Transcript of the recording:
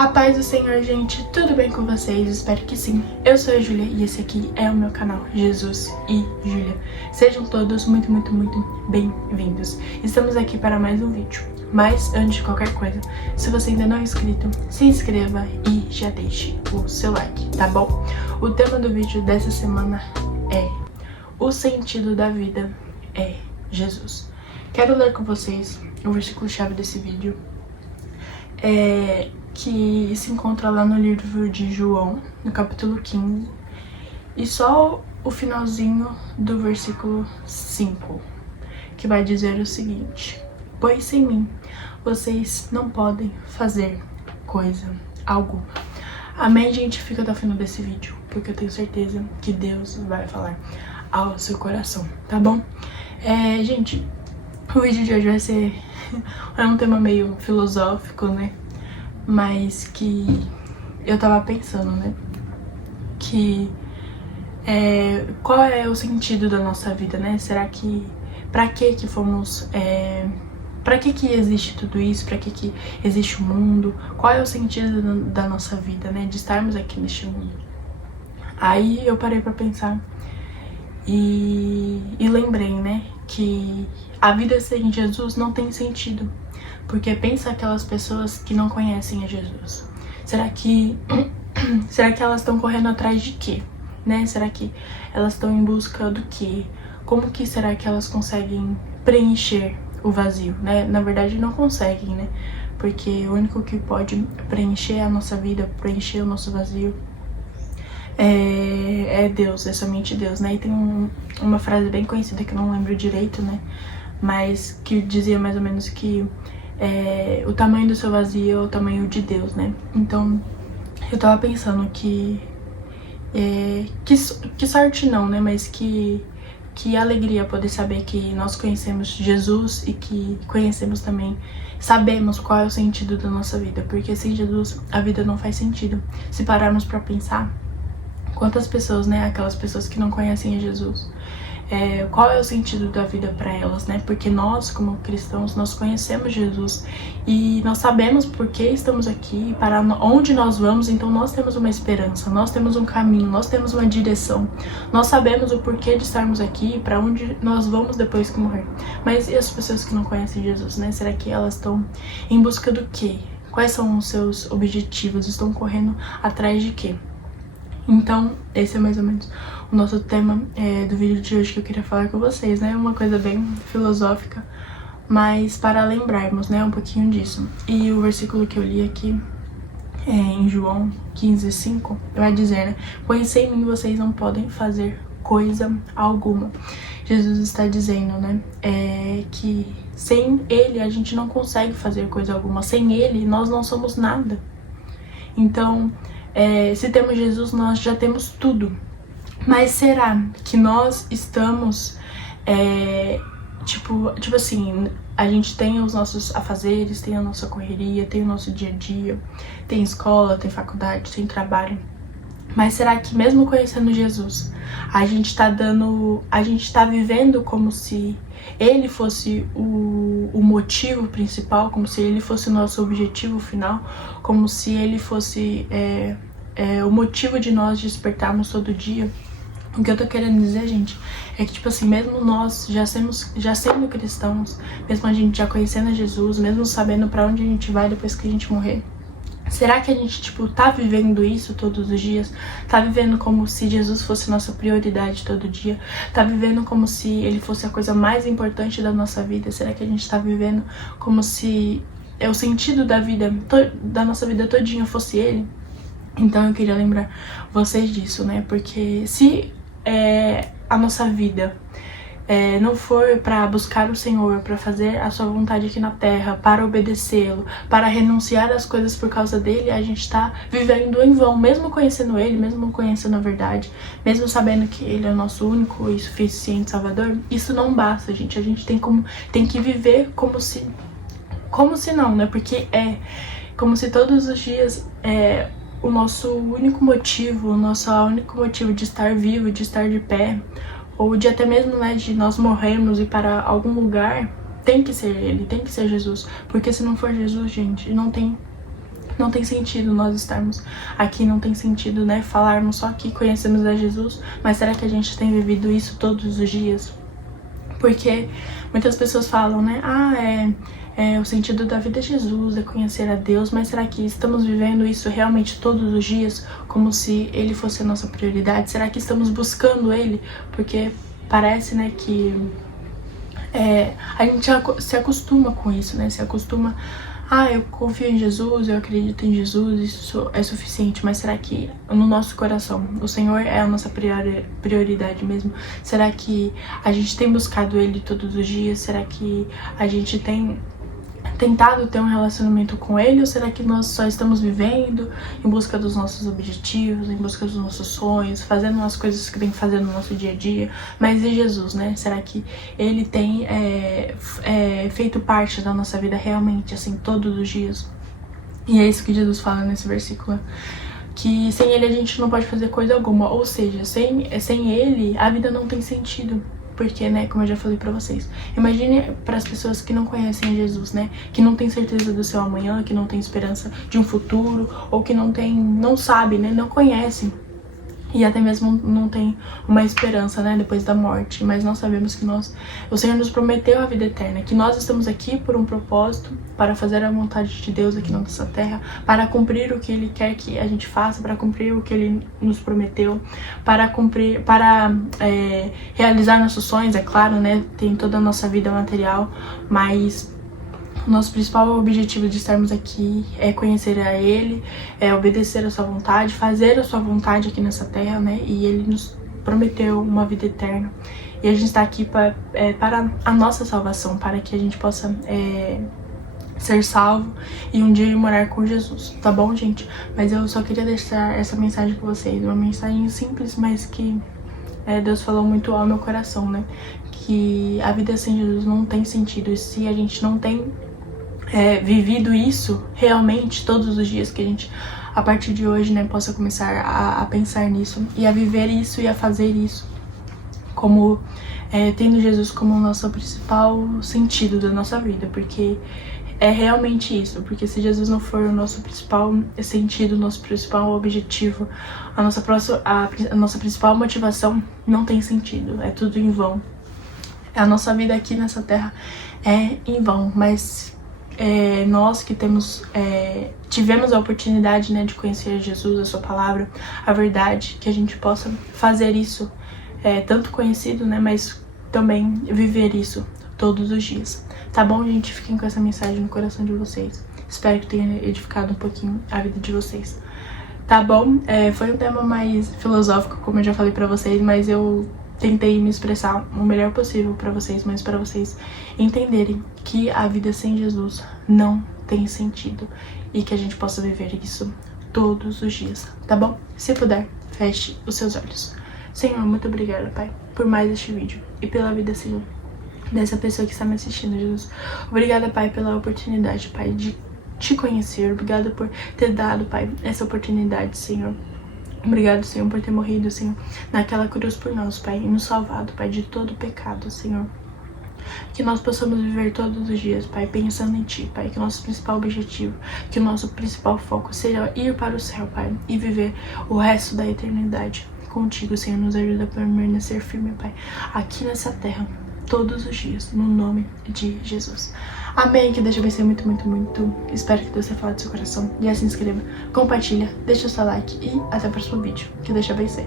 A paz do Senhor, gente, tudo bem com vocês? Espero que sim. Eu sou a Júlia e esse aqui é o meu canal Jesus e Júlia. Sejam todos muito bem-vindos. Estamos aqui para mais um vídeo. Mas antes de qualquer coisa, se você ainda não é inscrito, se inscreva e já deixe o seu like, tá bom? O tema do vídeo dessa semana é: o sentido da vida é Jesus. Quero ler com vocês o versículo-chave desse vídeo, que se encontra lá no livro de João, no capítulo 15, e só o finalzinho do versículo 5, que vai dizer o seguinte: pois sem mim vocês não podem fazer coisa alguma. Amém, gente? Fica até o final desse vídeo, porque eu tenho certeza que Deus vai falar ao seu coração, tá bom? Gente, o vídeo de hoje vai ser um tema meio filosófico, né? Mas que eu tava pensando, né? Que qual é o sentido da nossa vida, né? Será que pra que fomos, pra que existe tudo isso? Pra que existe o mundo? Qual é o sentido da nossa vida, né? De estarmos aqui neste mundo. Aí eu parei pra pensar e lembrei, né? Que a vida sem Jesus não tem sentido. Porque pensa aquelas pessoas que não conhecem a Jesus. Será que elas estão correndo atrás de quê? Né? Será que elas estão em busca do quê? Como que será que elas conseguem preencher o vazio, né? Na verdade não conseguem, né? Porque o único que pode preencher a nossa vida, preencher o nosso vazio é Deus, é somente Deus, né? E tem uma frase bem conhecida que eu não lembro direito, né? Mas que dizia mais ou menos que o tamanho do seu vazio é o tamanho de Deus, né? Então, eu tava pensando que sorte não, né? Mas que alegria poder saber que nós conhecemos Jesus e que conhecemos também, sabemos qual é o sentido da nossa vida. Porque sem Jesus, a vida não faz sentido. Se pararmos pra pensar, quantas pessoas, né? Aquelas pessoas que não conhecem a Jesus, qual é o sentido da vida para elas, né? Porque nós, como cristãos, nós conhecemos Jesus e nós sabemos por que estamos aqui, para onde nós vamos. Então nós temos uma esperança, nós temos um caminho, nós temos uma direção, nós sabemos o porquê de estarmos aqui, para onde nós vamos depois que morrer. Mas e as pessoas que não conhecem Jesus, né? Será que elas estão em busca do quê? Quais são os seus objetivos? Estão correndo atrás de quê? Então, esse é mais ou menos o nosso tema do vídeo de hoje que eu queria falar com vocês, né? Uma coisa bem filosófica, mas para lembrarmos, né, um pouquinho disso. E o versículo que eu li aqui, em João 15:5, vai dizer, né? Pois sem mim vocês não podem fazer coisa alguma. Jesus está dizendo, né, que sem Ele a gente não consegue fazer coisa alguma. Sem Ele nós não somos nada. Então, se temos Jesus, nós já temos tudo. Mas será que nós estamos, tipo assim, a gente tem os nossos afazeres, tem a nossa correria, tem o nosso dia a dia, tem escola, tem faculdade, tem trabalho. Mas será que mesmo conhecendo Jesus, a gente tá vivendo como se Ele fosse o motivo principal, como se Ele fosse o nosso objetivo final, como se Ele fosse o motivo de nós despertarmos todo dia? O que eu tô querendo dizer, gente, é que, tipo assim, mesmo nós já sendo cristãos, mesmo a gente já conhecendo Jesus, mesmo sabendo pra onde a gente vai depois que a gente morrer, será que a gente, tipo, tá vivendo isso todos os dias? Tá vivendo como se Jesus fosse nossa prioridade todo dia? Tá vivendo como se Ele fosse a coisa mais importante da nossa vida? Será que a gente tá vivendo como se o sentido da vida, da nossa vida todinha fosse Ele? Então eu queria lembrar vocês disso, né? Porque se a nossa vida não for para buscar o Senhor, para fazer a sua vontade aqui na terra, para obedecê-lo, para renunciar às coisas por causa dele, a gente tá vivendo em vão, mesmo conhecendo ele, mesmo conhecendo a verdade, mesmo sabendo que ele é o nosso único e suficiente Salvador. Isso não basta, gente. A gente tem que viver como se não, né? Porque como se todos os dias o nosso único motivo, de estar vivo, de estar de pé, ou de até mesmo, né, de nós morrermos e ir para algum lugar, tem que ser Ele, tem que ser Jesus. Porque se não for Jesus, gente, não tem Não tem sentido nós estarmos aqui, não tem sentido, né, falarmos só que conhecemos a Jesus, mas será que a gente tem vivido isso todos os dias? Porque muitas pessoas falam, né, o sentido da vida é Jesus, é conhecer a Deus, mas será que estamos vivendo isso realmente todos os dias, como se Ele fosse a nossa prioridade? Será que estamos buscando Ele? Porque parece, né, que a gente se acostuma com isso, né, se acostuma, eu confio em Jesus, eu acredito em Jesus, isso é suficiente, mas será que no nosso coração o Senhor é a nossa prioridade mesmo? Será que a gente tem buscado Ele todos os dias? Será que a gente tem tentado ter um relacionamento com Ele, ou será que nós só estamos vivendo em busca dos nossos objetivos, em busca dos nossos sonhos, fazendo as coisas que tem que fazer no nosso dia a dia? Mas e Jesus, né? Será que Ele tem feito parte da nossa vida realmente, assim, todos os dias? E é isso que Jesus fala nesse versículo, que sem Ele a gente não pode fazer coisa alguma, ou seja, sem Ele a vida não tem sentido. Porque, né, como eu já falei pra vocês, imagine para as pessoas que não conhecem Jesus, né, que não tem certeza do seu amanhã, que não tem esperança de um futuro, ou que não sabe, né, não conhecem. E até mesmo não tem uma esperança, né, depois da morte. Mas nós sabemos que o Senhor nos prometeu a vida eterna, que nós estamos aqui por um propósito, para fazer a vontade de Deus aqui na nossa terra, para cumprir o que Ele quer que a gente faça, para cumprir o que Ele nos prometeu, para realizar nossos sonhos, é claro, né, tem toda a nossa vida material, mas o nosso principal objetivo de estarmos aqui é conhecer a Ele, é obedecer a sua vontade, fazer a sua vontade aqui nessa terra, né? E Ele nos prometeu uma vida eterna. E a gente está aqui para a nossa salvação, para que a gente possa ser salvo e um dia ir morar com Jesus, tá bom, gente? Mas eu só queria deixar essa mensagem com vocês, uma mensagem simples, mas que Deus falou muito ao meu coração, né? Que a vida sem Jesus não tem sentido. E se a gente não tem vivido isso realmente todos os dias, que a gente, a partir de hoje, né, possa começar a pensar nisso e a viver isso e a fazer isso, como tendo Jesus como o nosso principal sentido da nossa vida, porque é realmente isso, porque se Jesus não for o nosso principal sentido, o nosso principal objetivo, a nossa principal motivação, não tem sentido, é tudo em vão. A nossa vida aqui nessa terra é em vão, mas nós que tivemos a oportunidade, né, de conhecer Jesus, a sua palavra, a verdade, que a gente possa fazer isso, tanto conhecido, né, mas também viver isso todos os dias. Tá bom, gente? Fiquem com essa mensagem no coração de vocês. Espero que tenha edificado um pouquinho a vida de vocês. Tá bom? Foi um tema mais filosófico, como eu já falei pra vocês, mas eu tentei me expressar o melhor possível pra vocês, mas pra vocês entenderem que a vida sem Jesus não tem sentido e que a gente possa viver isso todos os dias, tá bom? Se puder, feche os seus olhos. Senhor, muito obrigada, Pai, por mais este vídeo e pela vida, Senhor, dessa pessoa que está me assistindo, Jesus. Obrigada, Pai, pela oportunidade, Pai, de te conhecer. Obrigada por ter dado, Pai, essa oportunidade, Senhor. Obrigado, Senhor, por ter morrido, Senhor, naquela cruz por nós, Pai, e nos salvado, Pai, de todo o pecado, Senhor. Que nós possamos viver todos os dias, Pai, pensando em Ti, Pai, que o nosso principal objetivo, que o nosso principal foco seja ir para o céu, Pai, e viver o resto da eternidade contigo, Senhor. Nos ajuda a permanecer firme, Pai, aqui nessa terra, todos os dias, no nome de Jesus. Amém, que Deus te abençoe muito, muito, muito. Espero que Deus tenha falado do seu coração. Já se inscreva, compartilha, deixa o seu like e até o próximo vídeo. Que Deus te abençoe.